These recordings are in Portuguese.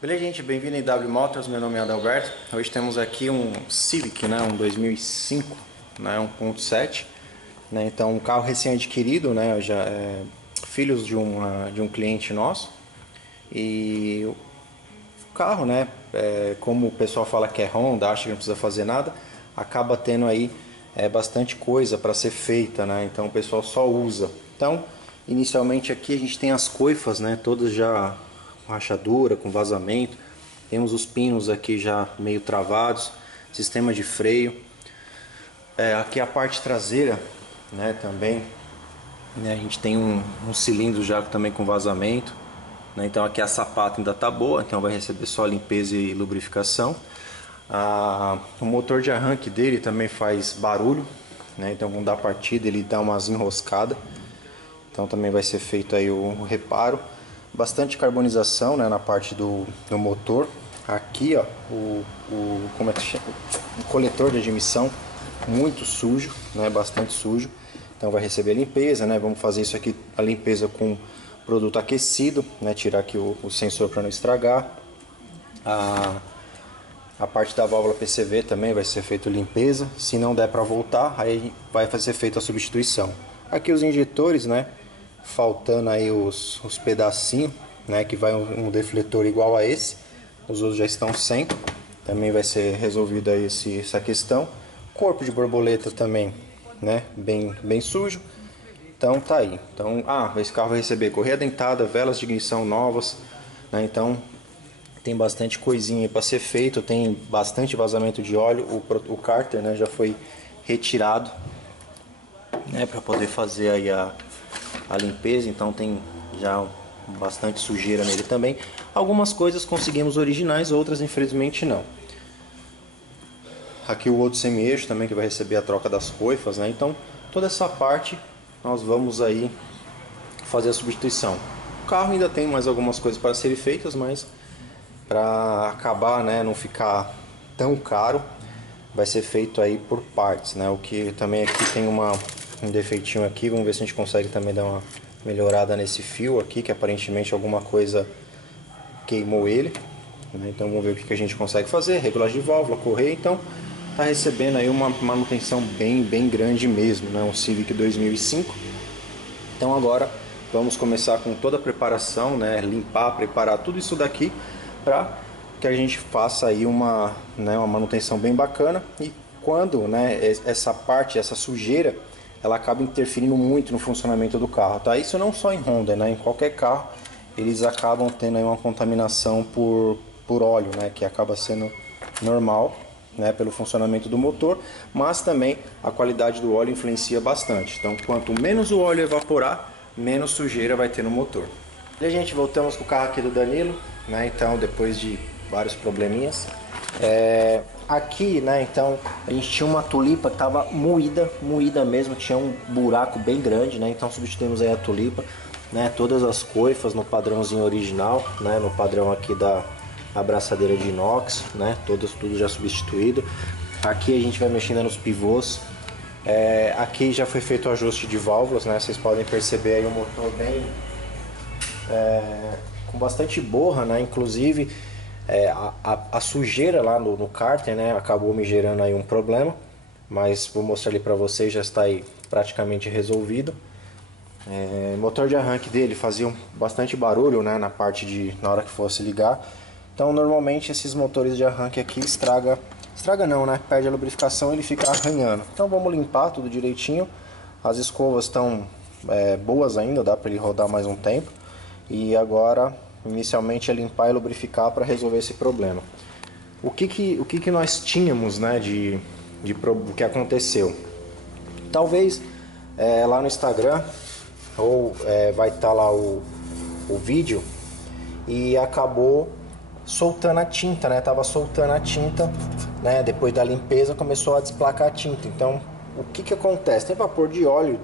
Beleza, gente? Bem-vindo em W Motors, meu nome é Adalberto. Hoje temos aqui um Civic, né? Um 2005, né? 1.7, né? Então, um carro recém-adquirido, né? Já é filhos de um cliente nosso. E o carro, né? Como o pessoal fala que é Honda, acha que não precisa fazer nada, acaba tendo aí bastante coisa para ser feita, né? Então, o pessoal só usa. Então, inicialmente aqui a gente tem as coifas, né? Todas já com rachadura, com vazamento. Temos os pinos aqui já meio travados, sistema de freio. Aqui a parte traseira, né, também, né, a gente tem um cilindro já também com vazamento, né, então aqui a sapata ainda tá boa, então vai receber só limpeza e lubrificação. O motor de arranque dele também faz barulho, né, então quando dá partida ele dá umas enroscadas, então também vai ser feito aí o reparo. Bastante carbonização, né, na parte do motor. Aqui, ó, como é que chama? O coletor de admissão muito sujo, né, bastante sujo. Então vai receber limpeza, né? Vamos fazer isso aqui, a limpeza com produto aquecido, né? Tirar aqui o sensor para não estragar. A parte da válvula PCV também vai ser feita limpeza. Se não der para voltar, aí vai ser feita a substituição. Aqui os injetores, né? Faltando aí os pedacinhos, né, que vai um defletor igual a esse, os outros já estão sem, também vai ser resolvida aí essa questão. Corpo de borboleta também, né, bem sujo, então tá aí. Então, esse carro vai receber correia dentada, velas de ignição novas, né, então tem bastante coisinha para ser feito, tem bastante vazamento de óleo, o cárter, né, já foi retirado, né, para poder fazer aí a limpeza, então tem já bastante sujeira nele também. Algumas coisas conseguimos originais, outras infelizmente não. Aqui o outro semi-eixo também que vai receber a troca das coifas, né? Então toda essa parte nós vamos aí fazer a substituição. O carro ainda tem mais algumas coisas para serem feitas, mas para acabar, né, não ficar tão caro, vai ser feito aí por partes, né? O que também aqui tem um defeitinho aqui, vamos ver se a gente consegue também dar uma melhorada nesse fio aqui, que aparentemente alguma coisa queimou ele, né? Então vamos ver o que a gente consegue fazer, regulagem de válvula, correia, então tá recebendo aí uma manutenção bem grande mesmo, né? Um Civic 2005. Então agora vamos começar com toda a preparação, né? Limpar, preparar tudo isso daqui para que a gente faça aí uma manutenção bem bacana, e quando, né, essa parte, essa sujeira, ela acaba interferindo muito no funcionamento do carro, tá? Isso não só em Honda, né? Em qualquer carro eles acabam tendo aí uma contaminação por óleo, né? Que acaba sendo normal, né? Pelo funcionamento do motor, mas também a qualidade do óleo influencia bastante. Então, quanto menos o óleo evaporar, menos sujeira vai ter no motor. E a gente voltamos com o carro aqui do Danilo, né? Então, depois de vários probleminhas, aqui, né, então a gente tinha uma tulipa que estava moída mesmo, tinha um buraco bem grande, né, então substituímos aí a tulipa, né, todas as coifas no padrãozinho original, né, no padrão aqui da abraçadeira de inox, né, tudo já substituído. Aqui a gente vai mexendo nos pivôs, aqui já foi feito o ajuste de válvulas, né, vocês podem perceber aí o motor bem com bastante borra, né, inclusive a sujeira lá no cárter, né, acabou me gerando aí um problema, mas vou mostrar ali para vocês, já está aí praticamente resolvido. O motor de arranque dele fazia bastante barulho, né, na hora que fosse ligar. Então normalmente esses motores de arranque aqui estraga não, né, perde a lubrificação e ele fica arranhando. Então vamos limpar tudo direitinho. As escovas estão boas ainda, dá para ele rodar mais um tempo. E agora inicialmente é limpar e lubrificar para resolver esse problema. O que nós tínhamos, né, o que aconteceu? Talvez lá no Instagram ou vai estar lá o vídeo, e acabou soltando a tinta, né? Tava soltando a tinta, né? Depois da limpeza começou a desplacar a tinta. Então o que acontece? Tem vapor de óleo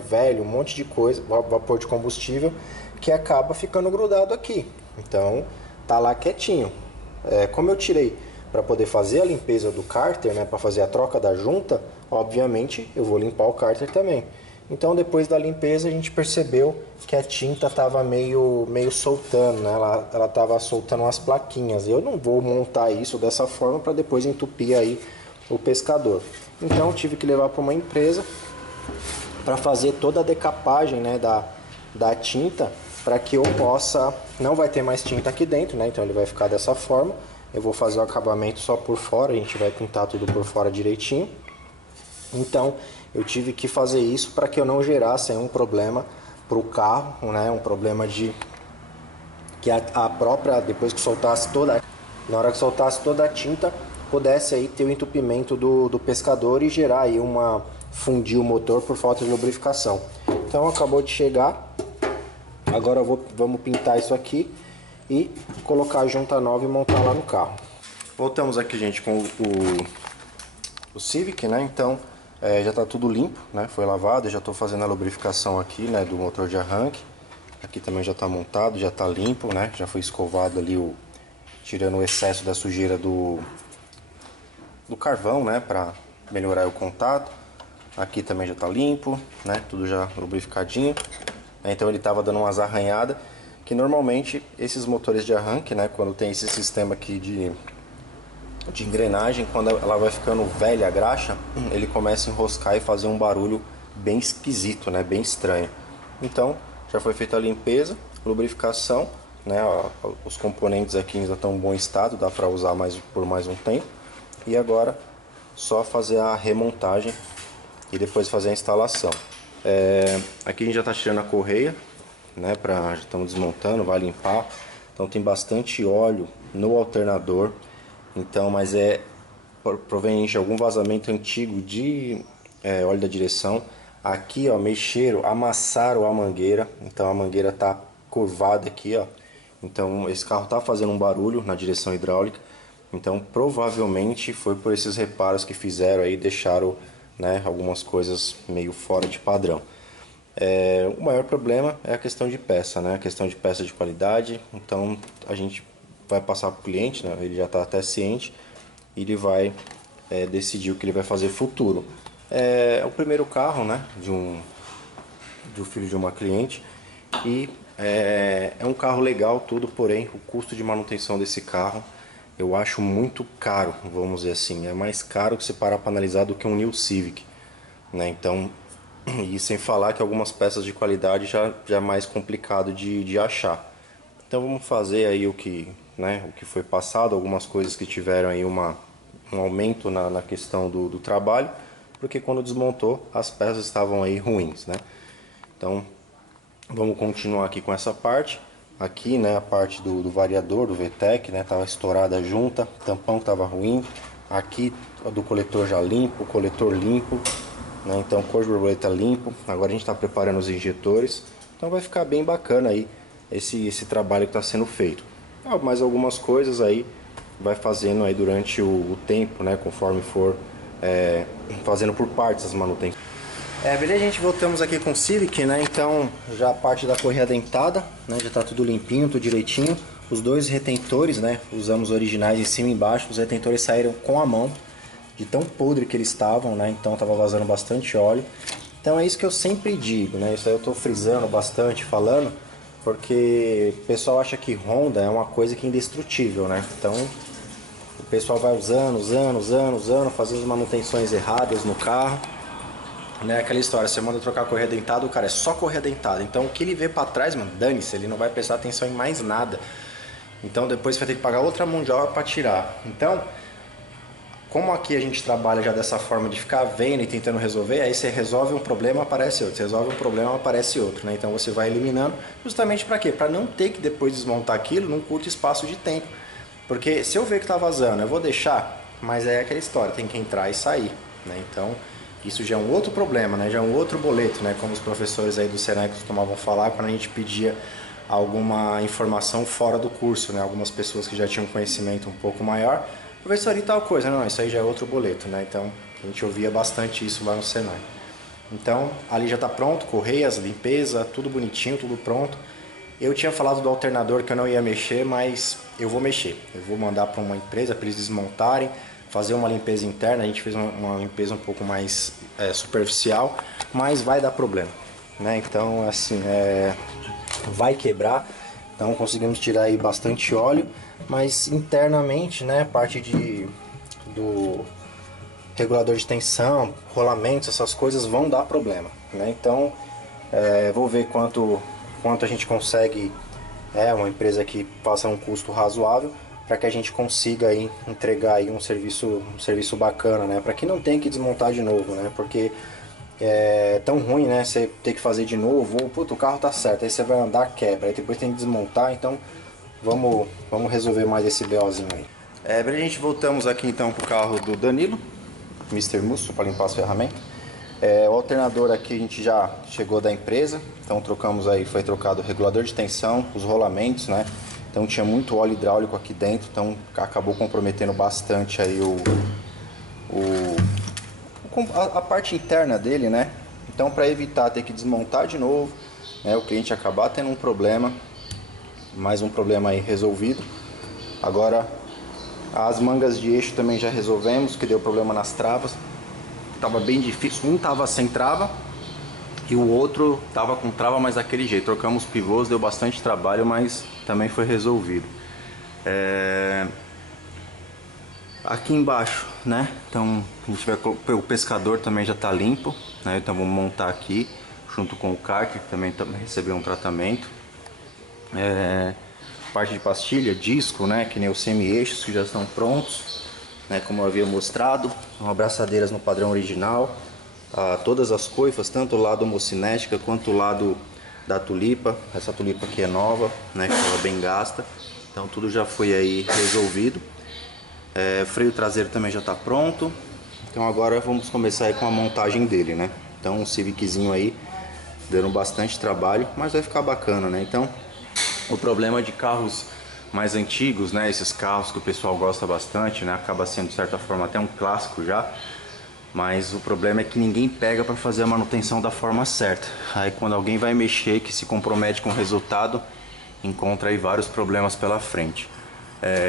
velho, um monte de coisa, vapor de combustível, que acaba ficando grudado aqui. Então tá lá quietinho. Como eu tirei para poder fazer a limpeza do cárter, né, para fazer a troca da junta, obviamente eu vou limpar o cárter também. Então depois da limpeza a gente percebeu que a tinta estava meio soltando, né? Ela estava soltando umas plaquinhas. Eu não vou montar isso dessa forma para depois entupir aí o pescador. Então tive que levar para uma empresa para fazer toda a decapagem, né, da tinta, para que eu possa, não vai ter mais tinta aqui dentro, né? Então ele vai ficar dessa forma. Eu vou fazer o acabamento só por fora, a gente vai pintar tudo por fora direitinho. Então eu tive que fazer isso para que eu não gerasse um problema para o carro, né? Um problema de que a própria, depois que soltasse toda, na hora que soltasse toda a tinta, pudesse aí ter o entupimento do pescador e gerar aí fundir o motor por falta de lubrificação. Então acabou de chegar. Agora vamos pintar isso aqui e colocar a junta nova e montar lá no carro. Voltamos aqui, gente, com o Civic, né? Então já está tudo limpo, né? Foi lavado. Eu já estou fazendo a lubrificação aqui, né, do motor de arranque. Aqui também já está montado, já está limpo, né? Já foi escovado ali, tirando o excesso da sujeira do carvão, né? Para melhorar o contato. Aqui também já está limpo, né? Tudo já lubrificadinho. Então ele estava dando umas arranhadas, que normalmente esses motores de arranque, né? Quando tem esse sistema aqui de engrenagem, quando ela vai ficando velha a graxa, ele começa a enroscar e fazer um barulho bem esquisito, né? Bem estranho. Então já foi feita a limpeza, lubrificação, né? Os componentes aqui ainda estão em bom estado, dá para usar por mais um tempo. E agora só fazer a remontagem e depois fazer a instalação. Aqui a gente já está tirando a correia, né? Já estamos desmontando, vai limpar. Então tem bastante óleo no alternador. Então, mas proveniente de algum vazamento antigo de óleo da direção. Aqui, ó, amassaram a mangueira. Então a mangueira tá curvada aqui, ó. Então esse carro tá fazendo um barulho na direção hidráulica. Então provavelmente foi por esses reparos que fizeram aí, deixaram, né, algumas coisas meio fora de padrão. O maior problema é a questão de peça, né? A questão de peça de qualidade. Então a gente vai passar para o cliente, né? Ele já está até ciente e ele vai decidir o que ele vai fazer futuro. É o primeiro carro, né, do filho de uma cliente e é um carro legal tudo, porém o custo de manutenção desse carro eu acho muito caro, vamos dizer assim. É mais caro que se parar para analisar do que um New Civic, né? Então, e sem falar que algumas peças de qualidade já é mais complicado de achar. Então vamos fazer aí o que foi passado, algumas coisas que tiveram aí um aumento na questão do trabalho, porque quando desmontou as peças estavam aí ruins, né? Então vamos continuar aqui com essa parte. Aqui, né, a parte do variador, do VTEC, né, tava estourada a junta, o tampão estava ruim. Aqui do coletor já limpo, o coletor limpo, né, então cor de borboleta limpo. Agora a gente está preparando os injetores, então vai ficar bem bacana aí esse trabalho que está sendo feito. Mais algumas coisas aí vai fazendo aí durante o tempo, né, conforme for fazendo por partes as manutenções. Beleza, gente, voltamos aqui com o Civic, né? Então já a parte da correia dentada, né? Já tá tudo limpinho, tudo direitinho. Os dois retentores, né? Usamos originais em cima e embaixo. Os retentores saíram com a mão, de tão podre que eles estavam, né? Então tava vazando bastante óleo. Então é isso que eu sempre digo, né? Isso aí eu tô frisando bastante, falando, porque o pessoal acha que Honda é uma coisa que é indestrutível, né? Então o pessoal vai usando, fazendo as manutenções erradas no carro. Né, aquela história, você manda trocar a correia dentada, o cara é só correia dentada. Então o que ele vê pra trás, mano, dane-se, ele não vai prestar atenção em mais nada. Então depois você vai ter que pagar outra mão de obra pra tirar. Então, como aqui a gente trabalha já dessa forma de ficar vendo e tentando resolver, aí você resolve um problema, aparece outro. Você resolve um problema, aparece outro, né? Então você vai eliminando, justamente pra quê? Pra não ter que depois desmontar aquilo num curto espaço de tempo. Porque se eu ver que tá vazando, eu vou deixar, mas é aquela história, tem que entrar e sair, né? Então isso já é um outro problema, né? Já é um outro boleto, né? Como os professores aí do Senai costumavam falar quando a gente pedia alguma informação fora do curso, né? Algumas pessoas que já tinham conhecimento um pouco maior, professor, e tal coisa, não, isso aí já é outro boleto, né? Então a gente ouvia bastante isso lá no Senai. Então ali já está pronto, correias, limpeza, tudo bonitinho, tudo pronto. Eu tinha falado do alternador que eu não ia mexer, mas eu vou mexer. Eu vou mandar para uma empresa para eles desmontarem, fazer uma limpeza interna. A gente fez uma limpeza um pouco mais superficial, mas vai dar problema, né? Então assim, vai quebrar. Então conseguimos tirar aí bastante óleo, mas internamente, né, parte do regulador de tensão, rolamentos, essas coisas vão dar problema, né? Então vou ver quanto a gente consegue, uma empresa que faça um custo razoável, para que a gente consiga aí entregar aí um serviço bacana, né? Para que não tenha que desmontar de novo, né? Porque é tão ruim, né? Você ter que fazer de novo, ou puto, o carro tá certo, aí você vai andar, quebra, aí depois tem que desmontar. Então vamos resolver mais esse BOzinho aí. Gente, voltamos aqui então pro carro do Danilo, Mr. Musso, para limpar as ferramentas. O alternador aqui a gente já chegou da empresa, então trocamos aí, foi trocado o regulador de tensão, os rolamentos, né? Então tinha muito óleo hidráulico aqui dentro, então acabou comprometendo bastante aí a parte interna dele, né? Então, para evitar ter que desmontar de novo, né, o cliente acabar tendo um problema, mais um problema aí resolvido. Agora as mangas de eixo também já resolvemos, que deu problema nas travas. Tava bem difícil, um tava sem trava e o outro tava com trava, mas daquele jeito. Trocamos pivôs, deu bastante trabalho, mas também foi resolvido. Aqui embaixo, né? Então a gente vai, o pescador também já tá limpo, né? Então vamos montar aqui junto com o cárter, que também recebeu um tratamento. Parte de pastilha, disco, né? Que nem os semi-eixos que já estão prontos, né? Como eu havia mostrado, abraçadeiras no padrão original. Todas as coifas, tanto o lado homocinética quanto o lado da tulipa. Essa tulipa aqui é nova, né? Que ela é bem gasta. Então tudo já foi aí resolvido. Freio traseiro também já está pronto. Então agora vamos começar aí com a montagem dele, né? Então um Civiczinho aí dando bastante trabalho, mas vai ficar bacana, né? Então o problema de carros mais antigos, né? Esses carros que o pessoal gosta bastante, né? Acaba sendo de certa forma até um clássico já. Mas o problema é que ninguém pega para fazer a manutenção da forma certa. Aí quando alguém vai mexer, que se compromete com o resultado, encontra aí vários problemas pela frente.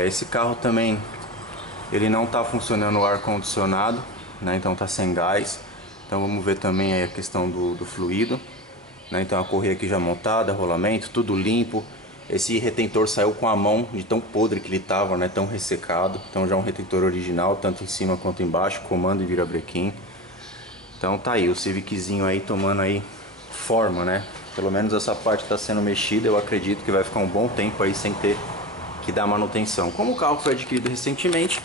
Esse carro também, ele não está funcionando o ar-condicionado, né? Então está sem gás. Então vamos ver também aí a questão do fluido, né? Então a correia aqui já montada, rolamento, tudo limpo. Esse retentor saiu com a mão de tão podre que ele estava, né? Tão ressecado. Então já é um retentor original, tanto em cima quanto embaixo, comando e virabrequim. Então tá aí, o Civiczinho aí tomando aí forma, né? Pelo menos essa parte está sendo mexida, eu acredito que vai ficar um bom tempo aí sem ter que dar manutenção. Como o carro foi adquirido recentemente,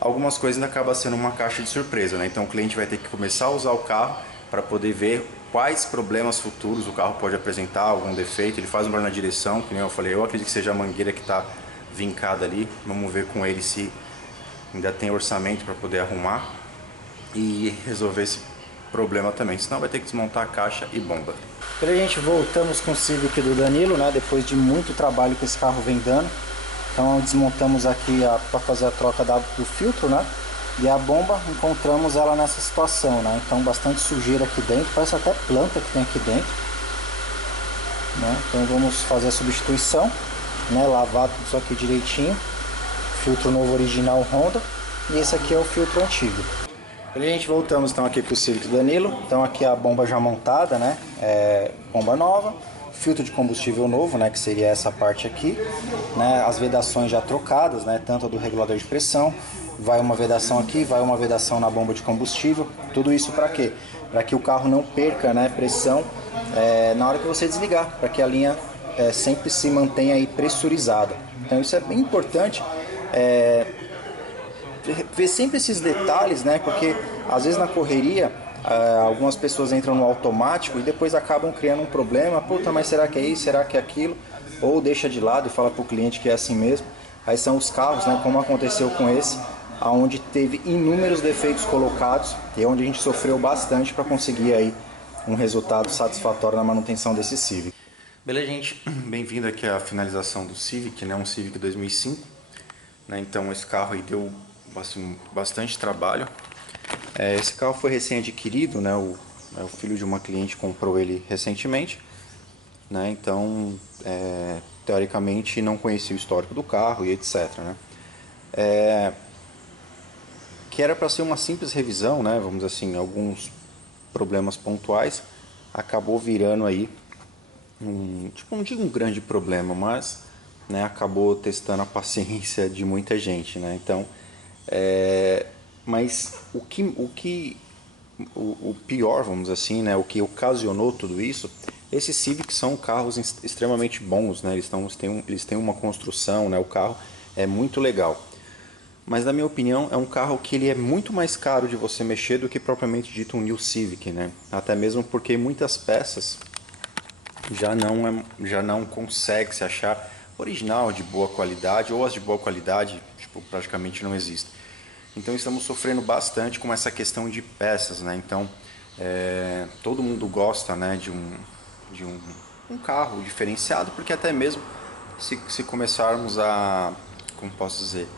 algumas coisas ainda acabam sendo uma caixa de surpresa, né? Então o cliente vai ter que começar a usar o carro para poder ver quais problemas futuros o carro pode apresentar, algum defeito. Ele faz um barulho na direção, que nem eu falei, eu acredito que seja a mangueira que está vincada ali. Vamos ver com ele se ainda tem orçamento para poder arrumar e resolver esse problema também, senão vai ter que desmontar a caixa e bomba. Beleza, gente, voltamos com o Civic do Danilo, né? Depois de muito trabalho que esse carro vem dando. Então desmontamos aqui para fazer a troca do filtro, né? E a bomba, encontramos ela nessa situação, né? Então bastante sujeira aqui dentro, parece até planta que tem aqui dentro, né? Então vamos fazer a substituição, né? Lavar tudo isso aqui direitinho. Filtro novo original Honda. E esse aqui é o filtro antigo. Beleza, gente, voltamos então aqui para o Civic do Danilo. Então aqui a bomba já montada, né? Bomba nova. Filtro de combustível novo, né, que seria essa parte aqui, né, as vedações já trocadas, né, tanto do regulador de pressão, vai uma vedação aqui, vai uma vedação na bomba de combustível. Tudo isso para quê? Para que o carro não perca, né, pressão na hora que você desligar, para que a linha sempre se mantenha aí pressurizada. Então isso é bem importante, ver sempre esses detalhes, né, porque às vezes na correria algumas pessoas entram no automático e depois acabam criando um problema. Puta, mas será que é isso? Será que é aquilo? Ou deixa de lado e fala para o cliente que é assim mesmo. Aí são os carros, né, como aconteceu com esse, onde teve inúmeros defeitos colocados e onde a gente sofreu bastante para conseguir aí um resultado satisfatório na manutenção desse Civic. Beleza, gente? Bem-vindo aqui à finalização do Civic, né? Um Civic 2005. Né? Então esse carro aí deu bastante trabalho. Esse carro foi recém-adquirido, né? O filho de uma cliente comprou ele recentemente, né? Então, teoricamente, não conhecia o histórico do carro e etc, né? que era para ser uma simples revisão, né, vamos dizer assim, alguns problemas pontuais, acabou virando aí tipo, não digo um grande problema, mas, né, acabou testando a paciência de muita gente, né? Então, mas o pior, vamos dizer assim, né, o que ocasionou tudo isso, esses Civics são carros extremamente bons, né? Eles têm uma construção, né? O carro é muito legal. Mas na minha opinião é um carro que ele é muito mais caro de você mexer do que propriamente dito um New Civic, né? Até mesmo porque muitas peças já não consegue se achar original de boa qualidade, ou as de boa qualidade tipo, praticamente não existem. Então estamos sofrendo bastante com essa questão de peças, né? Então todo mundo gosta, né, de um carro diferenciado, porque até mesmo se começarmos a, como posso dizer,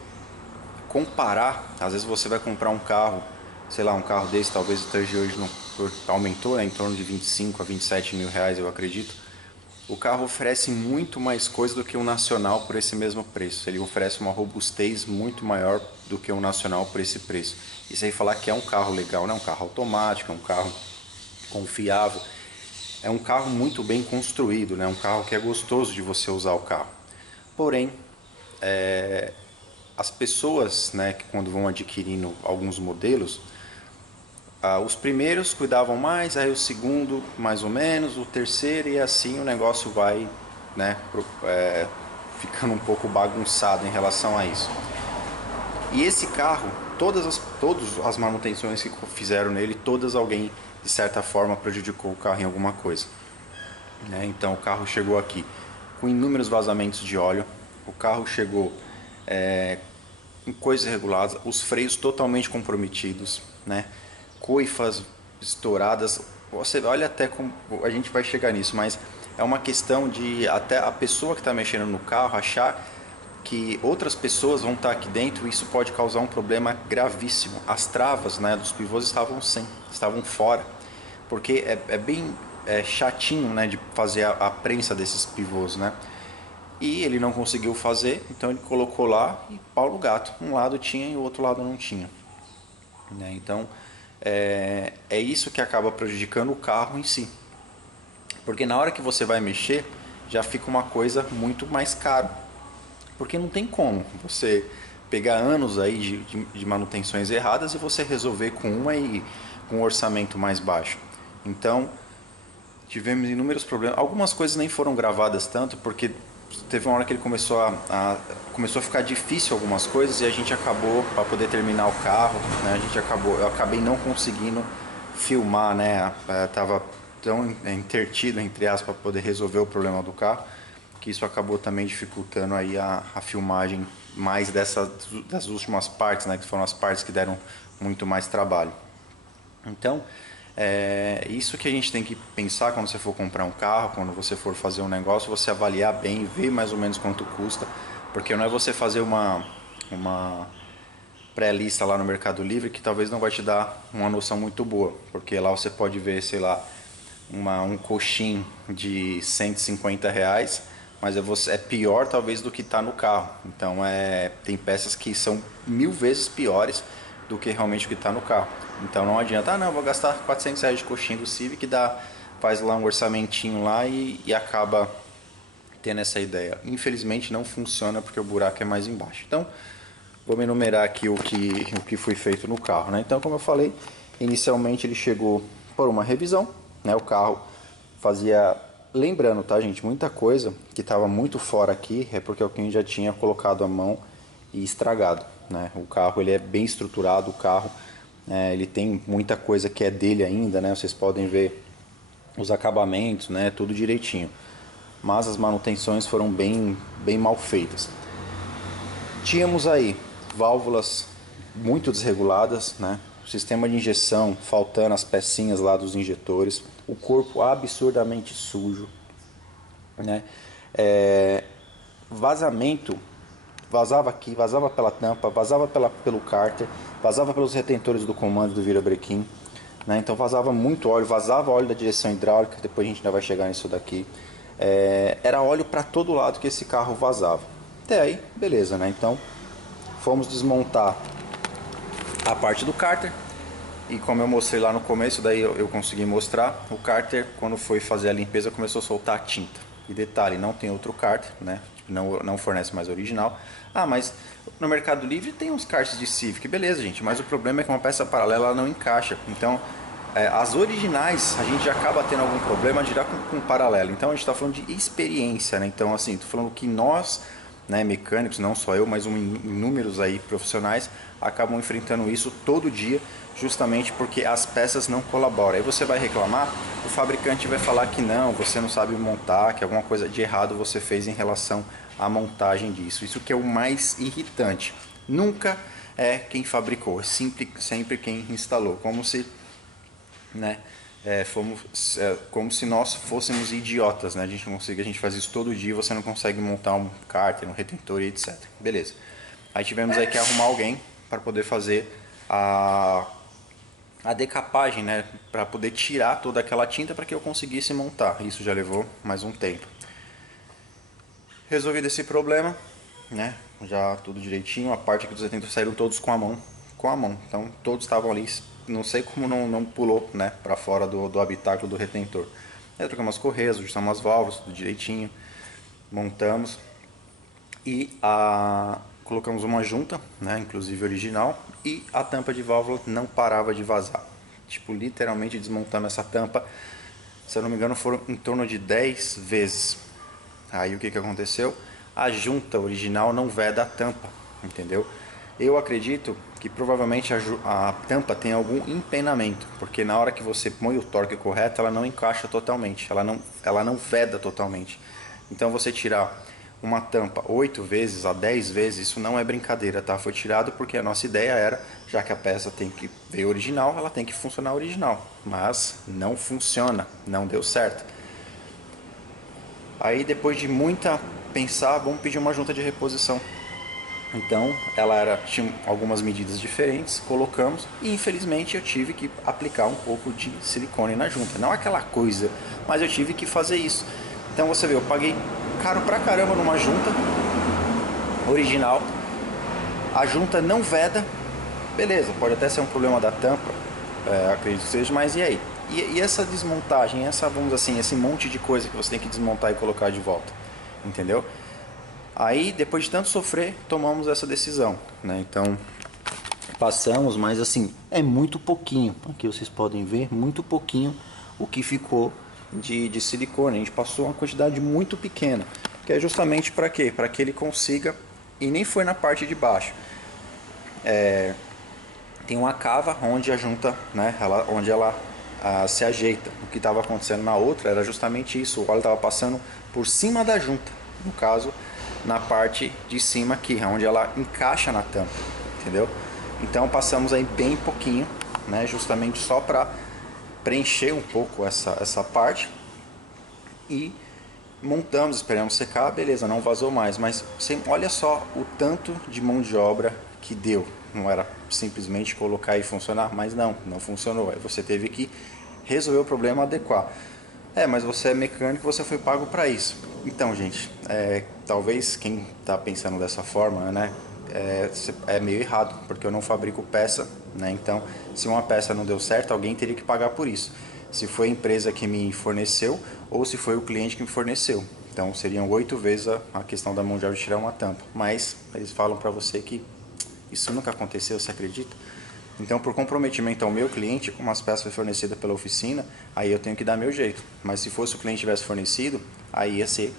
comparar, às vezes você vai comprar um carro, sei lá, um carro desse, talvez o preço de hoje não aumentou, né, em torno de 25 a 27 mil reais, eu acredito. O carro oferece muito mais coisa do que um nacional por esse mesmo preço. Ele oferece uma robustez muito maior do que um nacional por esse preço. E sem falar que é um carro legal, né? Um carro automático, é um carro confiável. É um carro muito bem construído, né? Um carro que é gostoso de você usar o carro. Porém, as pessoas, né, que quando vão adquirindo alguns modelos, os primeiros cuidavam mais, aí o segundo mais ou menos, o terceiro, e assim o negócio vai, né, ficando um pouco bagunçado em relação a isso. E esse carro, todas as manutenções que fizeram nele, todas alguém de certa forma prejudicou o carro em alguma coisa, né? Então o carro chegou aqui com inúmeros vazamentos de óleo, o carro chegou em coisas irregulares, os freios totalmente comprometidos, né? Coifas estouradas. Você olha até como a gente vai chegar nisso, mas é uma questão de até a pessoa que está mexendo no carro achar que outras pessoas vão estar aqui dentro e isso pode causar um problema gravíssimo. As travas, né, dos pivôs estavam fora, porque é bem chatinho, né, de fazer a prensa desses pivôs, né? E ele não conseguiu fazer, então ele colocou lá e pau no gato. Um lado tinha e o outro lado não tinha, né? Então é isso que acaba prejudicando o carro em si, porque na hora que você vai mexer já fica uma coisa muito mais cara, porque não tem como você pegar anos aí de manutenções erradas e você resolver com uma e com um orçamento mais baixo. Então tivemos inúmeros problemas, algumas coisas nem foram gravadas tanto, porque teve uma hora que ele começou a ficar difícil algumas coisas e a gente acabou, para poder terminar o carro, né, eu acabei não conseguindo filmar, né, tava tão intertido entre aspas para poder resolver o problema do carro, que isso acabou também dificultando aí a filmagem mais das últimas partes, né, que foram as partes que deram muito mais trabalho. Então isso que a gente tem que pensar quando você for comprar um carro, quando você for fazer um negócio, você avaliar bem, ver mais ou menos quanto custa, porque não é você fazer uma pré-lista lá no Mercado Livre que talvez não vai te dar uma noção muito boa, porque lá você pode ver, sei lá, um coxim de R$ 150, mas é pior talvez do que está no carro. Então tem peças que são 1000 vezes piores do que realmente o que está no carro. Então não adianta, não, vou gastar R$ 400 de coxinha do Civic, faz lá um orçamentinho lá e acaba tendo essa ideia. Infelizmente não funciona porque o buraco é mais embaixo. Então vou enumerar aqui o que foi feito no carro, né? Então, como eu falei, inicialmente ele chegou por uma revisão, né? O carro fazia, lembrando, tá, gente, muita coisa que estava muito fora aqui é porque alguém já tinha colocado a mão e estragado, né? O carro ele é bem estruturado, o carro ele tem muita coisa que é dele ainda, né? Vocês podem ver os acabamentos, né? Tudo direitinho. Mas as manutenções foram bem mal feitas. Tínhamos aí válvulas muito desreguladas, né? O sistema de injeção faltando as pecinhas lá dos injetores, o corpo absurdamente sujo, né? Vazamento, vazava aqui, vazava pela tampa, vazava pelo cárter, vazava pelos retentores do comando do virabrequim, né? Então vazava muito óleo, vazava óleo da direção hidráulica, depois a gente ainda vai chegar nisso daqui. Era óleo para todo lado que esse carro vazava. Até aí, beleza, né? Então fomos desmontar a parte do cárter. E como eu mostrei lá no começo, daí eu consegui mostrar, o cárter, quando foi fazer a limpeza, começou a soltar a tinta. E detalhe, não tem outro cárter, né? Não fornece mais original. Ah, mas no Mercado Livre tem uns cárteres de Civic, beleza, gente, mas o problema é que uma peça paralela ela não encaixa. Então, as originais, a gente acaba tendo algum problema de dar com paralelo. Então, a gente está falando de experiência, né? Então, assim, tô falando que nós, né, mecânicos, não só eu, mas inúmeros aí profissionais, acabam enfrentando isso todo dia, justamente porque as peças não colaboram. Aí você vai reclamar, o fabricante vai falar que não, você não sabe montar, que alguma coisa de errado você fez em relação à montagem disso. Isso que é o mais irritante. Nunca é quem fabricou, é sempre quem instalou, como se, né, como se nós fôssemos idiotas, né? A gente faz isso todo dia, você não consegue montar um cárter, um retentor e etc. Beleza. Aí tivemos aí que arrumar alguém para poder fazer a decapagem, né, para poder tirar toda aquela tinta para que eu conseguisse montar. Isso já levou mais um tempo. Resolvido esse problema, né, já tudo direitinho, a parte que dos retentores saíram todos com a mão, então todos estavam ali, não sei como não pulou, né, para fora do habitáculo do retentor. Aí trocamos as correias, ajustamos as válvulas, tudo direitinho, montamos e colocamos uma junta, né, inclusive original, e a tampa de válvula não parava de vazar. Tipo, literalmente desmontamos essa tampa, se eu não me engano foram em torno de 10 vezes. Aí o que aconteceu? A junta original não veda a tampa, entendeu? Eu acredito que provavelmente a tampa tem algum empenamento, porque na hora que você põe o torque correto, ela não encaixa totalmente, ela não veda totalmente. Então você tirar uma tampa 8 vezes a 10 vezes, isso não é brincadeira, tá? Foi tirado porque a nossa ideia era, já que a peça tem que ver original, ela tem que funcionar original. Mas não funciona, não deu certo. Aí depois de muita pensar, vamos pedir uma junta de reposição. Então ela tinha algumas medidas diferentes, colocamos e infelizmente eu tive que aplicar um pouco de silicone na junta. Não aquela coisa, mas eu tive que fazer isso. Então você vê, eu paguei caro pra caramba numa junta original, a junta não veda, beleza, pode até ser um problema da tampa, acredito que seja, mas e aí? E essa desmontagem, vamos assim, esse monte de coisa que você tem que desmontar e colocar de volta, entendeu? Aí, depois de tanto sofrer, tomamos essa decisão, né? Então, passamos, mas assim, é muito pouquinho, aqui vocês podem ver, muito pouquinho o que ficou de silicone. A gente passou uma quantidade muito pequena, que é justamente para quê? Para que ele consiga, e nem foi na parte de baixo, tem uma cava onde a junta, né, onde ela se ajeita. O que estava acontecendo na outra era justamente isso, o óleo estava passando por cima da junta, no caso na parte de cima aqui, onde ela encaixa na tampa, entendeu? Então passamos aí bem pouquinho, né, justamente só para preencher um pouco essa parte e montamos, esperamos secar, beleza, não vazou mais, mas olha só o tanto de mão de obra que deu. Não era simplesmente colocar e funcionar, mas não funcionou. Aí você teve que resolver o problema, adequar. Mas você é mecânico, você foi pago para isso. Então, gente, talvez quem está pensando dessa forma, né, é meio errado, porque eu não fabrico peça, né? Então, se uma peça não deu certo, alguém teria que pagar por isso. Se foi a empresa que me forneceu ou se foi o cliente que me forneceu. Então, seriam 8 vezes a questão da mão de obra de tirar uma tampa. Mas eles falam para você que isso nunca aconteceu, você acredita? Então, por comprometimento ao meu cliente, como as peças foram fornecidas pela oficina, aí eu tenho que dar meu jeito. Mas se fosse o cliente tivesse fornecido, aí ia ser,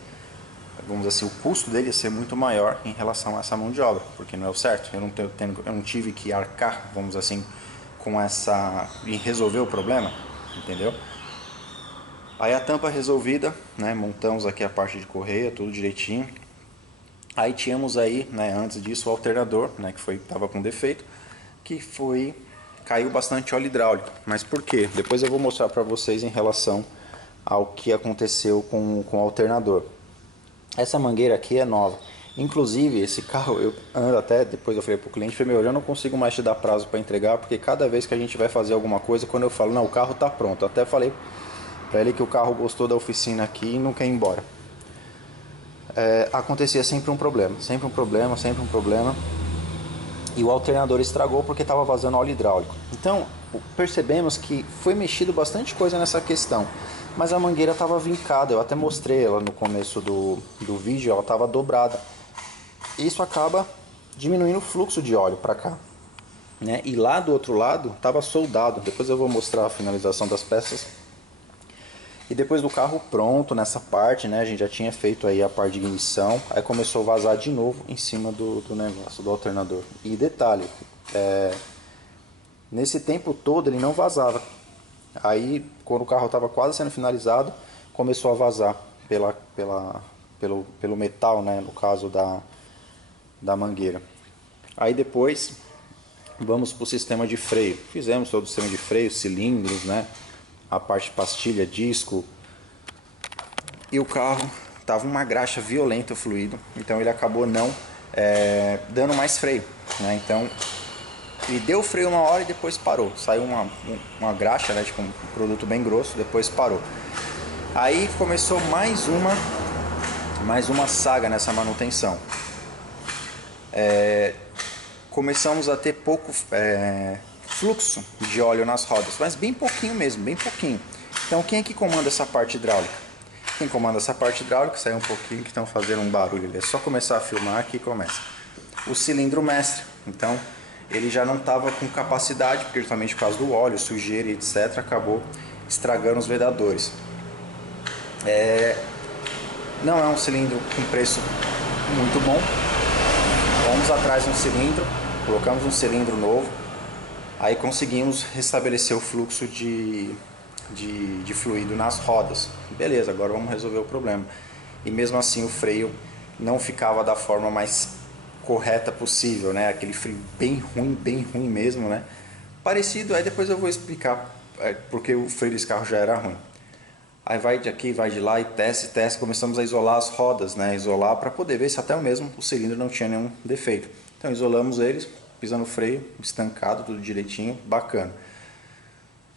vamos dizer assim, o custo dele ia ser muito maior em relação a essa mão de obra, porque não é o certo. Eu não tive que arcar, vamos dizer assim, com e resolver o problema, entendeu? Aí a tampa resolvida, né, montamos aqui a parte de correia, tudo direitinho. Aí tínhamos aí, né, antes disso, o alternador, né, que estava com defeito, caiu bastante óleo hidráulico. Mas por quê? Depois eu vou mostrar para vocês em relação ao que aconteceu com o alternador. Essa mangueira aqui é nova. Inclusive, esse carro, eu ando até, depois eu falei pro cliente, falei, eu não consigo mais te dar prazo para entregar, porque cada vez que a gente vai fazer alguma coisa, quando eu falo, não, o carro tá pronto, eu até falei para ele que o carro gostou da oficina aqui e não quer ir embora. Acontecia sempre um problema. e o alternador estragou porque estava vazando óleo hidráulico. Então percebemos que foi mexido bastante coisa nessa questão, mas a mangueira estava vincada. Eu até mostrei ela no começo do vídeo, ela estava dobrada. Isso acaba diminuindo o fluxo de óleo para cá, né? E lá do outro lado estava soldado. Depois eu vou mostrar a finalização das peças. E depois do carro pronto nessa parte, né, a gente já tinha feito aí a parte de ignição, aí começou a vazar de novo em cima do negócio, do alternador. E detalhe, nesse tempo todo ele não vazava. Aí quando o carro estava quase sendo finalizado, começou a vazar pelo metal, né, no caso da mangueira. Aí depois vamos para o sistema de freio. Fizemos todo o sistema de freio, cilindros, né, a parte pastilha, disco, e o carro tava uma graxa violenta o fluido, então ele acabou não dando mais freio, né? Então ele deu freio uma hora e depois parou, saiu uma graxa, né, tipo um produto bem grosso, depois parou. Aí começou mais uma saga nessa manutenção. Começamos a ter pouco fluxo de óleo nas rodas, mas bem pouquinho mesmo, bem pouquinho. Então quem é que comanda essa parte hidráulica? Quem comanda essa parte hidráulica, saiu um pouquinho que estão fazendo um barulho, é só começar a filmar que começa. O cilindro mestre, então ele já não estava com capacidade, porque justamente por causa do óleo, sujeira e etc, acabou estragando os vedadores. Não é um cilindro com preço muito bom. Fomos atrás de um cilindro, colocamos um cilindro novo. Aí conseguimos restabelecer o fluxo de fluido nas rodas. Beleza, agora vamos resolver o problema. E mesmo assim o freio não ficava da forma mais correta possível, né? Aquele freio bem ruim mesmo, né? Parecido, aí depois eu vou explicar porque o freio desse carro já era ruim. Aí vai de aqui, vai de lá e teste, começamos a isolar as rodas, né? Isolar para poder ver se até mesmo o cilindro não tinha nenhum defeito. Então isolamos eles, pisando o freio, estancado, tudo direitinho, bacana.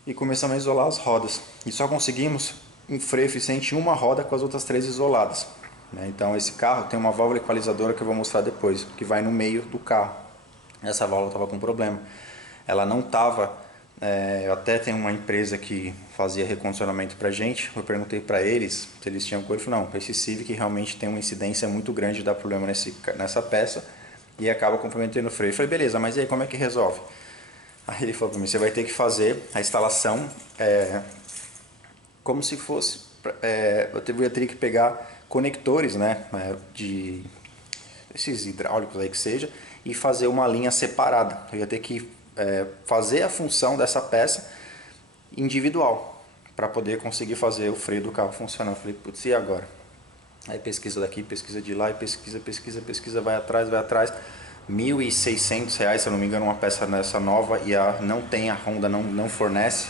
E começamos a isolar as rodas. E só conseguimos um freio eficiente em uma roda com as outras 3 isoladas, né? Então esse carro tem uma válvula equalizadora que eu vou mostrar depois, que vai no meio do carro. Essa válvula estava com problema. Ela não estava... eu até tenho uma empresa que fazia recondicionamento pra gente. Eu perguntei para eles se eles tinham coisa. Ele falou, não, esse Civic realmente tem uma incidência muito grande de dar problema nessa peça e acaba comprometendo o freio. Eu falei, beleza, mas e aí como é que resolve? Aí ele falou para mim, você vai ter que fazer a instalação como se fosse... eu teria que pegar conectores, né, de esses hidráulicos aí que seja, e fazer uma linha separada. Eu ia ter que fazer a função dessa peça individual para poder conseguir fazer o freio do carro funcionar. Eu falei, putz, e agora? Aí pesquisa daqui, pesquisa de lá, e pesquisa, vai atrás, R$ 1.600, se eu não me engano, uma peça nessa nova, e não tem, a Honda não fornece,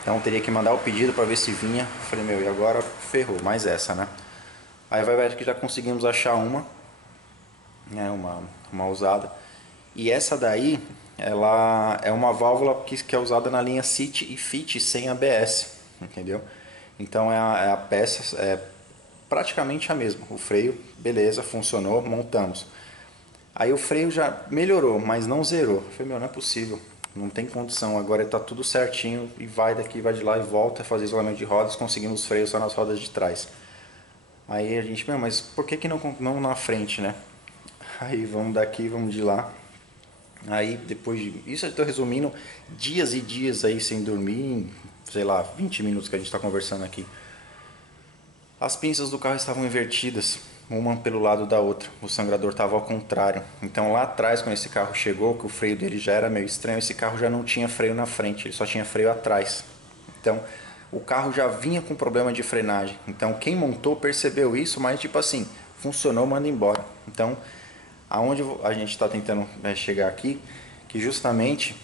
então teria que mandar o pedido para ver se vinha. Eu falei, meu, e agora ferrou, mais essa, né? Aí vai ver que já conseguimos achar uma usada, e essa daí, ela é uma válvula que é usada na linha City e Fit sem ABS, entendeu? Então a peça é praticamente a mesma. O freio, beleza, funcionou, montamos. Aí o freio já melhorou, mas não zerou. Eu falei, meu, não é possível, não tem condição. Agora está tudo certinho e vai daqui, vai de lá e volta a fazer isolamento de rodas. Conseguimos os freios só nas rodas de trás. Aí a gente, meu, mas por que não na frente, né? Aí vamos daqui, vamos de lá. Aí depois isso eu estou resumindo dias e dias aí sem dormir, sei lá, 20 minutos que a gente está conversando aqui. As pinças do carro estavam invertidas, uma pelo lado da outra, o sangrador estava ao contrário. Então lá atrás, quando esse carro chegou, que o freio dele já era meio estranho, esse carro já não tinha freio na frente, ele só tinha freio atrás. Então o carro já vinha com problema de frenagem. Então quem montou percebeu isso, mas tipo assim, funcionou, manda embora. Então aonde a gente está tentando chegar aqui, que justamente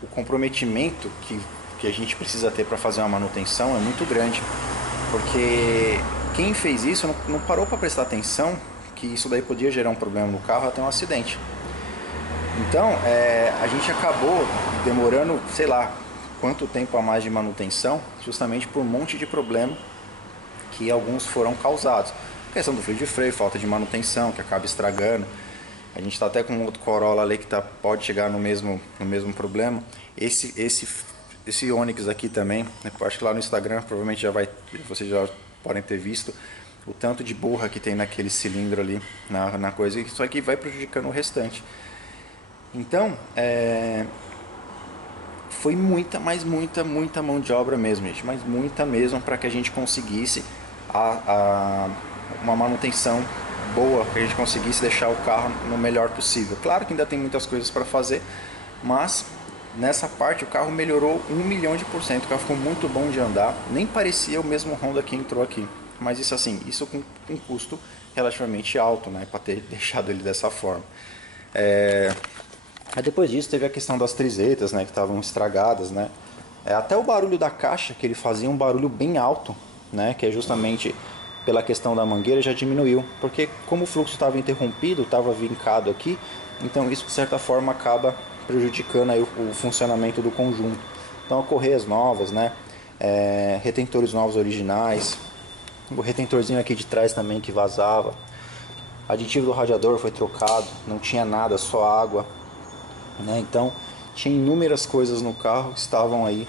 o comprometimento que a gente precisa ter para fazer uma manutenção é muito grande, porque quem fez isso não parou para prestar atenção que isso daí podia gerar um problema no carro até um acidente. Então a gente acabou demorando, sei lá, quanto tempo a mais de manutenção, justamente por um monte de problema que alguns foram causados. A questão do fluido de freio, falta de manutenção, que acaba estragando. A gente está até com um outro Corolla ali que pode chegar no mesmo problema. Esse Onix aqui também, né? Acho que lá no Instagram provavelmente vocês já podem ter visto o tanto de borra que tem naquele cilindro ali na coisa. Isso aqui vai prejudicando o restante. Então, foi muita mão de obra mesmo, gente, mas muita mesmo, para que a gente conseguisse uma manutenção boa, que a gente conseguisse deixar o carro no melhor possível. Claro que ainda tem muitas coisas para fazer, mas nessa parte o carro melhorou 1.000.000%, o carro ficou muito bom de andar, nem parecia o mesmo Honda que entrou aqui, mas isso assim, isso com um custo relativamente alto, né, para ter deixado ele dessa forma. Aí depois disso teve a questão das trizetas, né, que estavam estragadas, né. Até o barulho da caixa, que ele fazia um barulho bem alto, né, que é justamente pela questão da mangueira, já diminuiu, porque como o fluxo estava interrompido, estava vincado aqui, então isso de certa forma acaba prejudicando aí o funcionamento do conjunto. Então correias novas, né, retentores novos originais, o retentorzinho aqui de trás também que vazava, aditivo do radiador foi trocado, não tinha nada, só água, né, então tinha inúmeras coisas no carro que estavam aí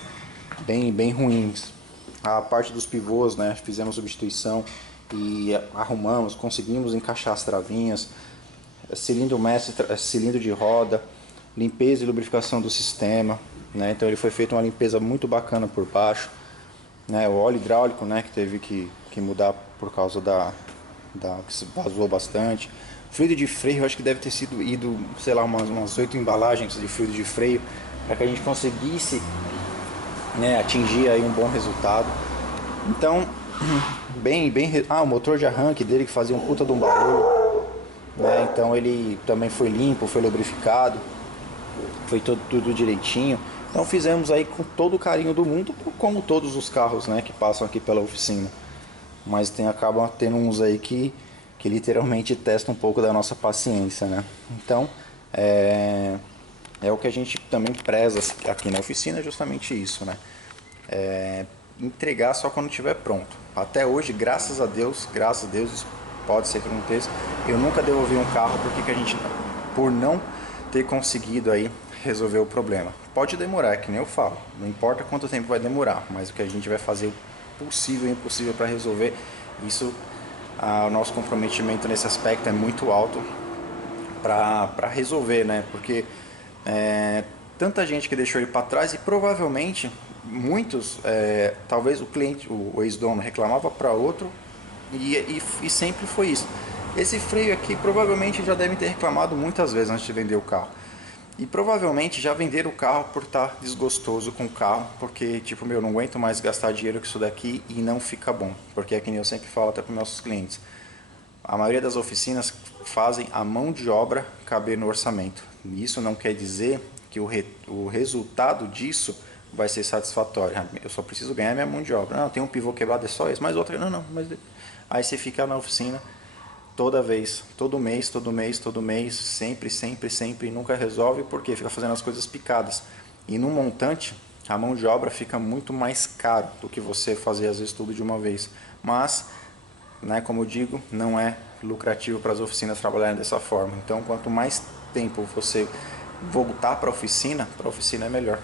bem ruins. A parte dos pivôs, né, fizemos substituição e arrumamos, conseguimos encaixar as travinhas, cilindro mestre, cilindro de roda, limpeza e lubrificação do sistema, né, então ele foi feito uma limpeza muito bacana por baixo, né, o óleo hidráulico, né, que teve que mudar por causa que vazou bastante. Fluido de freio, eu acho que deve ter ido, sei lá, umas 8 embalagens de fluido de freio para que a gente conseguisse, né, atingir aí um bom resultado. Então, o motor de arranque dele que fazia um puta de um barulho, né, então ele também foi limpo, foi lubrificado, foi tudo direitinho. Então fizemos aí com todo o carinho do mundo, como todos os carros, né, que passam aqui pela oficina. Mas acabam tendo uns aí que literalmente testam um pouco da nossa paciência, né? Então, é o que a gente também preza aqui na oficina, justamente isso, né? Entregar só quando estiver pronto. Até hoje, graças a Deus, isso pode ser que aconteça, eu nunca devolvi um carro por não ter conseguido aí resolver o problema. Pode demorar, é que nem eu falo, não importa quanto tempo vai demorar, mas o que a gente vai fazer o possível e impossível para resolver isso. O nosso comprometimento nesse aspecto é muito alto para resolver, né? Porque tanta gente que deixou ele para trás e provavelmente muitos, talvez o cliente, o ex-dono reclamava para outro e sempre foi isso. Esse freio aqui provavelmente já devem ter reclamado muitas vezes antes de vender o carro. E provavelmente já venderam o carro por estar desgostoso com o carro, porque tipo, não aguento mais gastar dinheiro com isso daqui e não fica bom. Porque é que nem eu sempre falo até para os nossos clientes. A maioria das oficinas fazem a mão de obra caber no orçamento. E isso não quer dizer que o resultado disso vai ser satisfatório. Eu só preciso ganhar minha mão de obra. Não, tem um pivô quebrado, é só isso. Mas outra, não. Mas... Aí você fica na oficina toda vez, todo mês, sempre, nunca resolve, porque fica fazendo as coisas picadas. E no montante, a mão de obra fica muito mais caro do que você fazer às vezes tudo de uma vez. Mas, né, como eu digo, não é lucrativo para as oficinas trabalharem dessa forma. Então, quanto mais tempo você voltar para a oficina é melhor.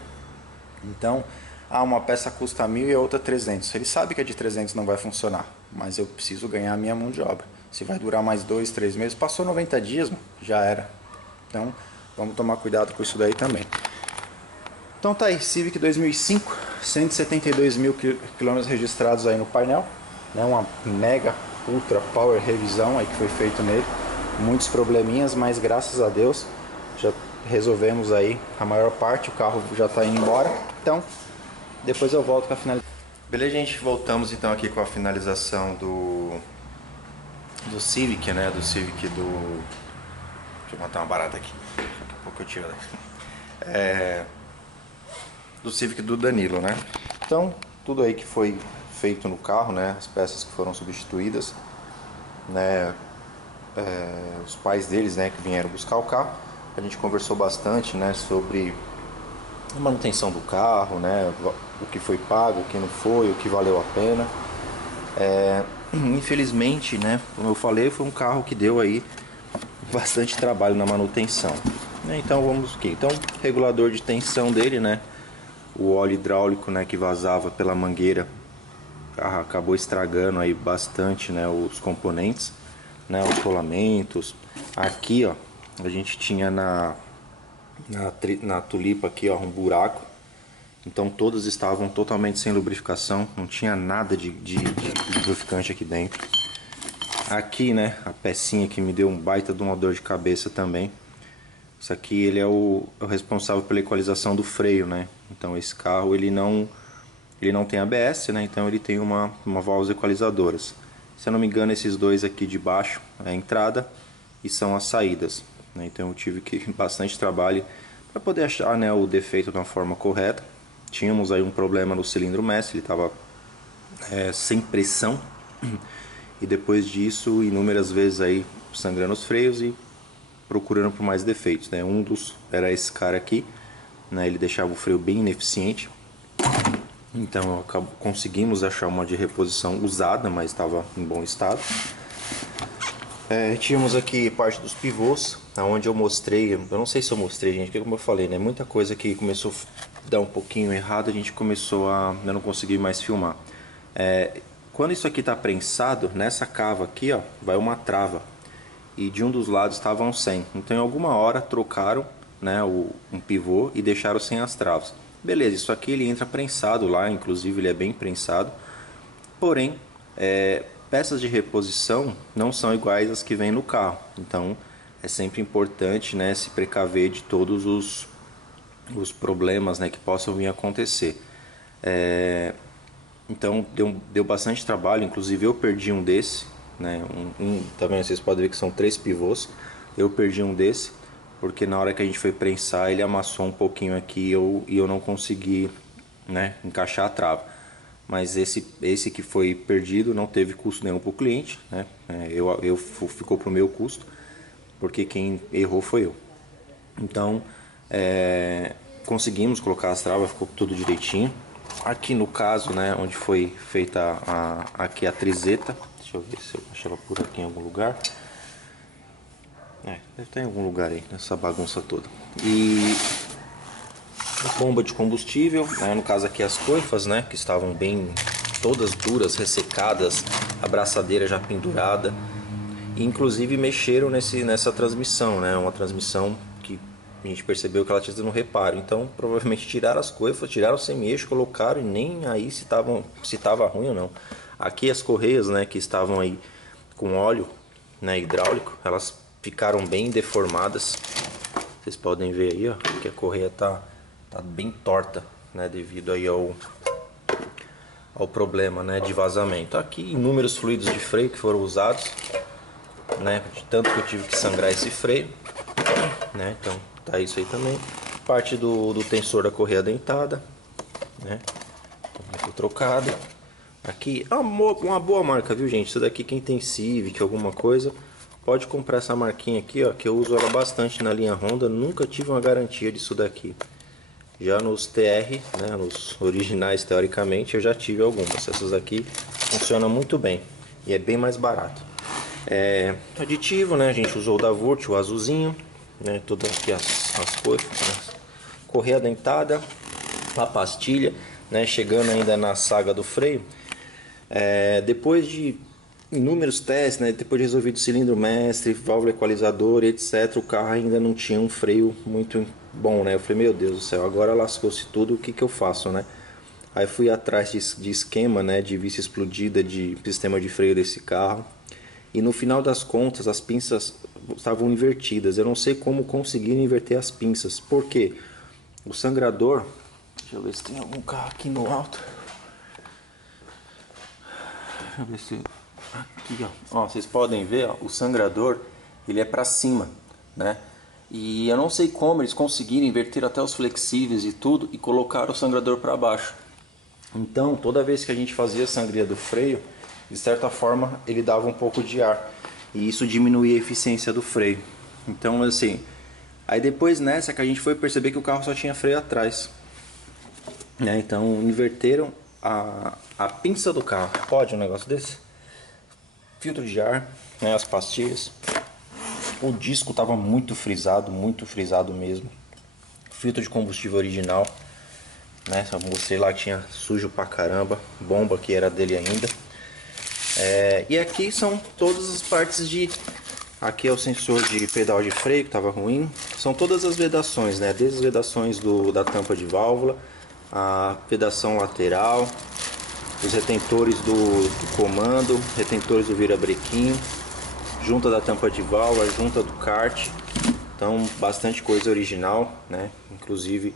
Então, uma peça custa 1.000 e a outra 300. Ele sabe que a de 300 não vai funcionar, mas eu preciso ganhar a minha mão de obra. Se vai durar mais 2, 3 meses, passou 90 dias, já era. Então, vamos tomar cuidado com isso daí também. Então tá aí, Civic 2005, 172.000 km registrados aí no painel, né? Uma mega ultra power revisão aí que foi feito nele. Muitos probleminhas, mas graças a Deus já resolvemos aí a maior parte, o carro já está indo embora. Então, depois eu volto com a finalização. Beleza, gente? Voltamos então aqui com a finalização do Civic, né? Do Civic do... Deixa eu matar uma barata aqui. Daqui a pouco eu tiro daqui. Do Civic do Danilo, né? Então, tudo aí que foi feito no carro, né? As peças que foram substituídas, né? Os pais deles, né? Que vieram buscar o carro. A gente conversou bastante, né? Sobre a manutenção do carro, né? O que foi pago, o que não foi, o que valeu a pena. Infelizmente, né, como eu falei, foi um carro que deu aí bastante trabalho na manutenção. Então vamos aqui. Então, regulador de tensão dele, né? O óleo hidráulico, né, que vazava pela mangueira acabou estragando aí bastante, né, os componentes, né, os rolamentos. Aqui, ó, a gente tinha na tulipa aqui, ó, um buraco. Então todas estavam totalmente sem lubrificação, não tinha nada de lubrificante aqui dentro. Aqui, né, a pecinha que me deu um baita de uma dor de cabeça também. Isso aqui ele é o responsável pela equalização do freio, né? Então esse carro ele não tem ABS, né? Então ele tem uma válvulas equalizadoras. Se eu não me engano, esses dois aqui de baixo é a entrada e são as saídas, né? Então eu tive que bastante trabalho para poder achar, né, o defeito de uma forma correta. Tínhamos aí um problema no cilindro mestre, ele estava sem pressão e depois disso inúmeras vezes aí sangrando os freios e procurando por mais defeitos, né? Um dos era esse cara aqui, né? Ele deixava o freio bem ineficiente. Então conseguimos achar uma de reposição usada, mas estava em bom estado. Tínhamos aqui parte dos pivôs, onde eu mostrei, eu não sei se eu mostrei, gente, porque como eu falei, né, muita coisa que começou a dar um pouquinho errado, a gente começou eu não consegui mais filmar. Quando isso aqui está prensado, nessa cava aqui, ó, vai uma trava, e de um dos lados estava um 100, então em alguma hora trocaram, né, um pivô e deixaram sem as travas. Beleza, isso aqui ele entra prensado lá, inclusive ele é bem prensado, porém, peças de reposição não são iguais às que vêm no carro, então é sempre importante, né, se precaver de todos os problemas, né, que possam vir a acontecer. Então deu bastante trabalho, inclusive eu perdi um desse, né, tá vendo? Vocês podem ver que são 3 pivôs, eu perdi um desse, porque na hora que a gente foi prensar ele amassou um pouquinho aqui e eu não consegui, né, encaixar a trava. Mas esse que foi perdido não teve custo nenhum para o cliente, né? Ficou para o meu custo, porque quem errou foi eu. Então conseguimos colocar as travas, ficou tudo direitinho. Aqui no caso, né, onde foi feita aqui a trizeta, deixa eu ver se eu acho ela por aqui em algum lugar. Deve estar em algum lugar aí, nessa bagunça toda. E bomba de combustível, né? No caso aqui as coifas, né, que estavam bem todas duras, ressecadas, a braçadeira já pendurada. E, inclusive mexeram nessa transmissão, né? Uma transmissão que a gente percebeu que ela tinha no reparo. Então provavelmente tiraram as coifas, tiraram o semi-eixo, colocaram e nem aí se estava ruim ou não. Aqui as correias, né, que estavam aí com óleo, né, hidráulico, elas ficaram bem deformadas. Vocês podem ver aí, ó, que a correia tá bem torta, né, devido aí ao problema, né, de vazamento. Aqui inúmeros fluidos de freio que foram usados, né, de tanto que eu tive que sangrar esse freio, né, então tá isso aí também. Parte do tensor da correia dentada, né, foi trocado. Aqui uma boa marca, viu, gente? Isso daqui quem tem Civic, alguma coisa, pode comprar essa marquinha aqui, ó, que eu uso ela bastante na linha Honda, nunca tive uma garantia disso daqui. Já nos TR, né, nos originais teoricamente, eu já tive algumas. Essas aqui funcionam muito bem e é bem mais barato. Aditivo, né, a gente usou o da Vurt, o azulzinho, né, todas aqui as cores, né, correia dentada, a pastilha, né, chegando ainda na saga do freio. Depois de inúmeros testes, né, depois de resolvido o cilindro mestre, válvula equalizadora, etc, o carro ainda não tinha um freio muito bom, né? Eu falei, meu Deus do céu, agora lascou-se tudo, o que eu faço, né? Aí fui atrás de esquema, né, de vista explodida de sistema de freio desse carro, e no final das contas as pinças estavam invertidas. Eu não sei como conseguiram inverter as pinças, porque o sangrador, deixa eu ver se tem algum carro aqui no alto, deixa eu ver se aqui, ó, vocês podem ver, ó, o sangrador ele é para cima, né? E eu não sei como eles conseguiram inverter até os flexíveis e tudo e colocar o sangrador para baixo. Então toda vez que a gente fazia a sangria do freio, de certa forma ele dava um pouco de ar e isso diminuía a eficiência do freio. Então assim, aí depois nessa que a gente foi perceber que o carro só tinha freio atrás, né? Então inverteram a pinça do carro. Pode um negócio desse? Filtro de ar, né, as pastilhas, O disco estava muito frisado mesmo. Filtro de combustível original, né? Só mostrei lá que tinha sujo pra caramba. Bomba que era dele ainda. E aqui são todas as partes de... Aqui é o sensor de pedal de freio que estava ruim. São todas as vedações, né? Desde as vedações da tampa de válvula, a vedação lateral, os retentores do comando, retentores do virabrequim, junta da tampa de válvula, junta do kart. Então bastante coisa original, né? Inclusive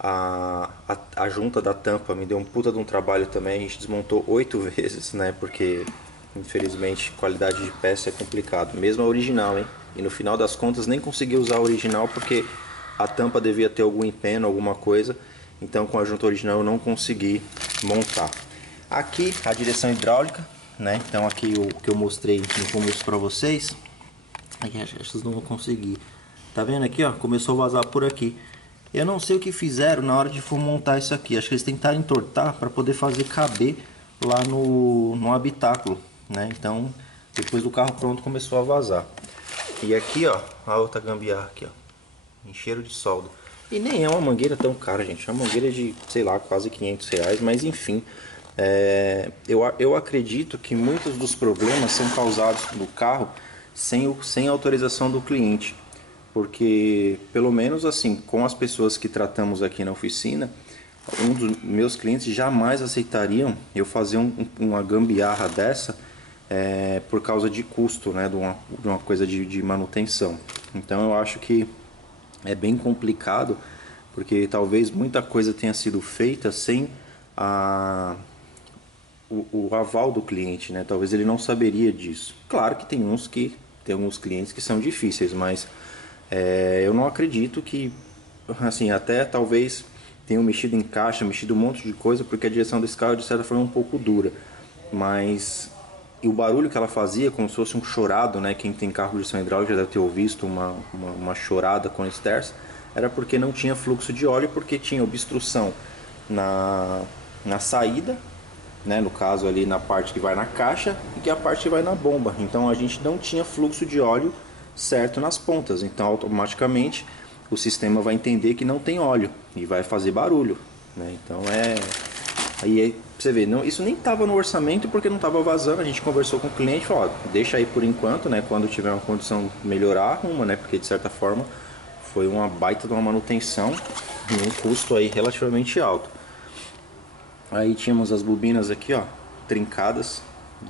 a junta da tampa me deu um puta de um trabalho também. A gente desmontou 8 vezes, né? Porque infelizmente qualidade de peça é complicado. Mesmo a original, hein? E no final das contas nem consegui usar a original porque a tampa devia ter algum empeno, alguma coisa. Então com a junta original eu não consegui montar. Aqui a direção hidráulica, né? Então aqui o que eu mostrei no começo para vocês. Aqui acho que vocês não vão conseguir. Tá vendo aqui, ó? Começou a vazar por aqui. Eu não sei o que fizeram na hora de for montar isso aqui. Acho que eles tentaram entortar para poder fazer caber lá no habitáculo, né? Então depois do carro pronto começou a vazar. E aqui, ó, a outra gambiarra aqui, ó, encheram de solda. E nem é uma mangueira tão cara, gente. É uma mangueira de, sei lá, quase R$500, mas enfim. Eu acredito que muitos dos problemas são causados no carro sem autorização do cliente. Porque, pelo menos assim, com as pessoas que tratamos aqui na oficina, um dos meus clientes jamais aceitariam eu fazer uma gambiarra dessa por causa de custo, né, de uma coisa de manutenção. Então eu acho que é bem complicado, porque talvez muita coisa tenha sido feita sem o aval do cliente, né? Talvez ele não saberia disso. Claro que tem alguns clientes que são difíceis, mas eu não acredito que, assim, até talvez tenham mexido em caixa, mexido um monte de coisa, porque a direção desse carro de certa forma é um pouco dura, mas e o barulho que ela fazia, como se fosse um chorado, né? Quem tem carro de direção hidráulica já deve ter ouvido uma chorada com stairs, era porque não tinha fluxo de óleo, porque tinha obstrução na saída, né? No caso ali na parte que vai na caixa e que é a parte que vai na bomba. Então a gente não tinha fluxo de óleo certo nas pontas, então automaticamente o sistema vai entender que não tem óleo e vai fazer barulho, né? Então aí você vê, não, isso nem estava no orçamento porque não estava vazando. A gente conversou com o cliente, falou, ó, deixa aí por enquanto, né? Quando tiver uma condição de melhorar, arruma, né? Porque de certa forma foi uma baita de uma manutenção e um custo aí relativamente alto. Aí tínhamos as bobinas aqui, ó, trincadas,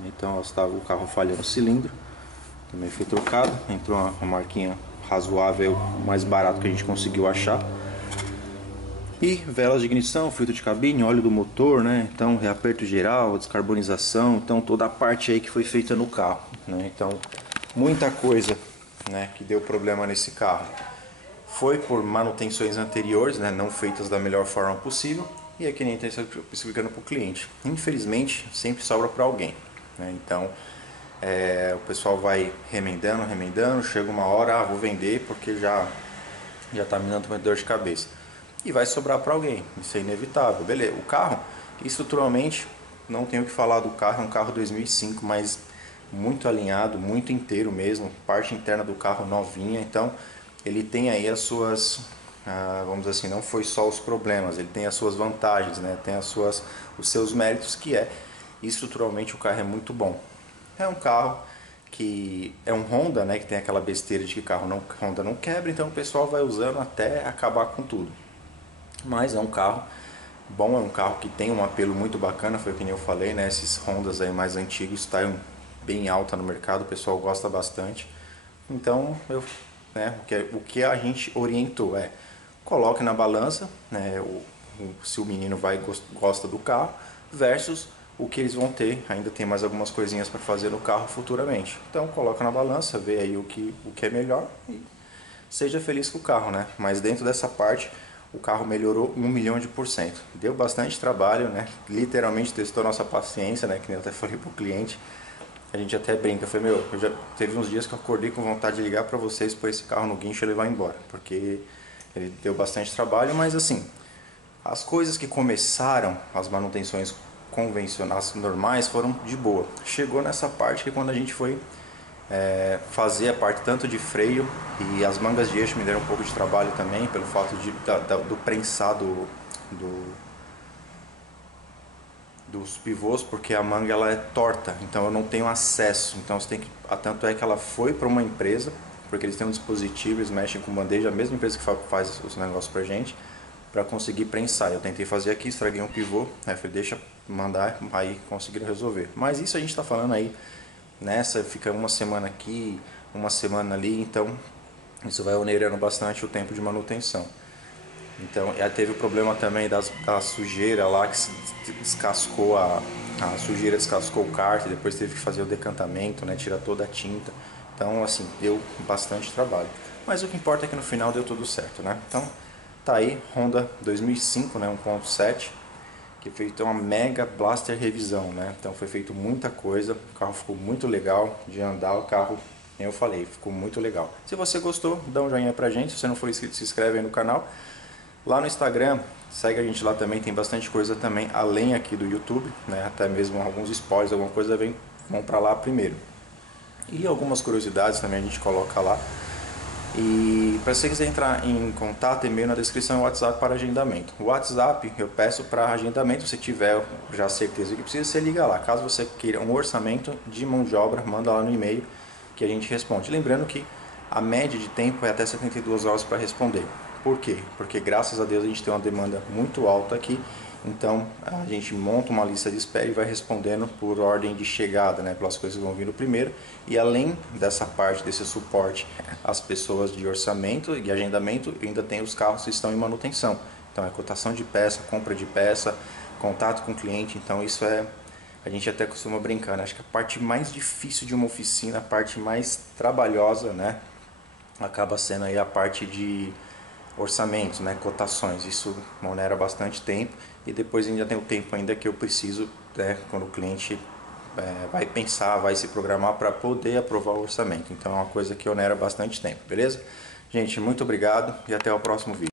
então estava o carro falhando o cilindro, também foi trocado, entrou uma marquinha razoável, mais barato que a gente conseguiu achar. E velas de ignição, filtro de cabine, óleo do motor, né? Então reaperto geral, descarbonização, então toda a parte aí que foi feita no carro, né? Então muita coisa, né, que deu problema nesse carro foi por manutenções anteriores, né, não feitas da melhor forma possível. E é que nem está explicando para o cliente. Infelizmente sempre sobra para alguém, né? Então o pessoal vai remendando, chega uma hora, vou vender porque já está me dando uma dor de cabeça. E vai sobrar para alguém, isso é inevitável. Beleza, o carro, estruturalmente, não tenho o que falar do carro, é um carro 2005, mas muito alinhado, muito inteiro mesmo, parte interna do carro novinha, então ele tem aí as suas, vamos dizer assim, não foi só os problemas, ele tem as suas vantagens, né? Tem os seus méritos, que estruturalmente o carro é muito bom. É um carro que é um Honda, né? Que tem aquela besteira de que Honda não quebra, então o pessoal vai usando até acabar com tudo. Mas é um carro bom, é um carro que tem um apelo muito bacana, foi o que eu falei, né? Esses Hondas aí mais antigos estão bem alta no mercado, o pessoal gosta bastante. Então, o que a gente orientou coloque na balança, né? Se o menino gosta do carro, versus o que eles vão ter. Ainda tem mais algumas coisinhas para fazer no carro futuramente. Então, coloca na balança, vê aí o que é melhor e seja feliz com o carro, né? Mas dentro dessa parte, o carro melhorou 1.000.000%. Deu bastante trabalho, né? Literalmente testou nossa paciência, né? Que eu até falei pro cliente. A gente até brinca, eu falei, eu já teve uns dias que eu acordei com vontade de ligar para vocês, pôr esse carro no guincho e levar embora, porque ele deu bastante trabalho, mas assim, as coisas que começaram, as manutenções convencionais, normais, foram de boa. Chegou nessa parte que quando a gente foi fazer a parte tanto de freio, e as mangas de eixo me deram um pouco de trabalho também, pelo fato do prensado dos pivôs, porque a manga ela é torta, então eu não tenho acesso. Então você tem que, tanto é que ela foi para uma empresa, porque eles têm um dispositivo, eles mexem com bandeja, a mesma empresa que faz os negócios pra gente, para conseguir prensar. Eu tentei fazer aqui, estraguei um pivô, aí eu falei, deixa mandar, aí conseguiram resolver. Mas isso a gente está falando aí, nessa fica uma semana aqui, uma semana ali, então isso vai onerando bastante o tempo de manutenção. Então, teve o problema também da sujeira lá, que se descascou a sujeira, descascou o kart, depois teve que fazer o decantamento, né, tirar toda a tinta. Então, assim, deu bastante trabalho. Mas o que importa é que no final deu tudo certo, né? Então, tá aí, Honda 2005, né, 1.7, que fez uma mega blaster revisão, né? Então foi feito muita coisa, o carro ficou muito legal de andar, o carro, como eu falei, ficou muito legal. Se você gostou, dá um joinha pra gente, se você não for inscrito, se inscreve aí no canal. Lá no Instagram, segue a gente lá também, tem bastante coisa também, além aqui do YouTube, né? Até mesmo alguns spoilers, alguma coisa vão pra lá primeiro. E algumas curiosidades também a gente coloca lá. E para você quiser entrar em contato, e-mail na descrição, é o WhatsApp para agendamento. O WhatsApp eu peço para agendamento, se tiver já certeza que precisa, você liga lá. Caso você queira um orçamento de mão de obra, manda lá no e-mail que a gente responde. Lembrando que a média de tempo é até 72 horas para responder. Por quê? Porque graças a Deus a gente tem uma demanda muito alta aqui, então a gente monta uma lista de espera e vai respondendo por ordem de chegada, né, pelas coisas que vão vir primeiro. E além dessa parte, desse suporte às pessoas de orçamento e agendamento, ainda tem os carros que estão em manutenção. Então é cotação de peça, compra de peça, contato com o cliente, então isso a gente até costuma brincar, né? Acho que a parte mais difícil de uma oficina, a parte mais trabalhosa, né, acaba sendo aí a parte de orçamentos, né, cotações. Isso onera bastante tempo, e depois ainda tem o tempo ainda que eu preciso, né, quando o cliente vai pensar, vai se programar para poder aprovar o orçamento. Então é uma coisa que onera bastante tempo, beleza? Gente, muito obrigado e até o próximo vídeo.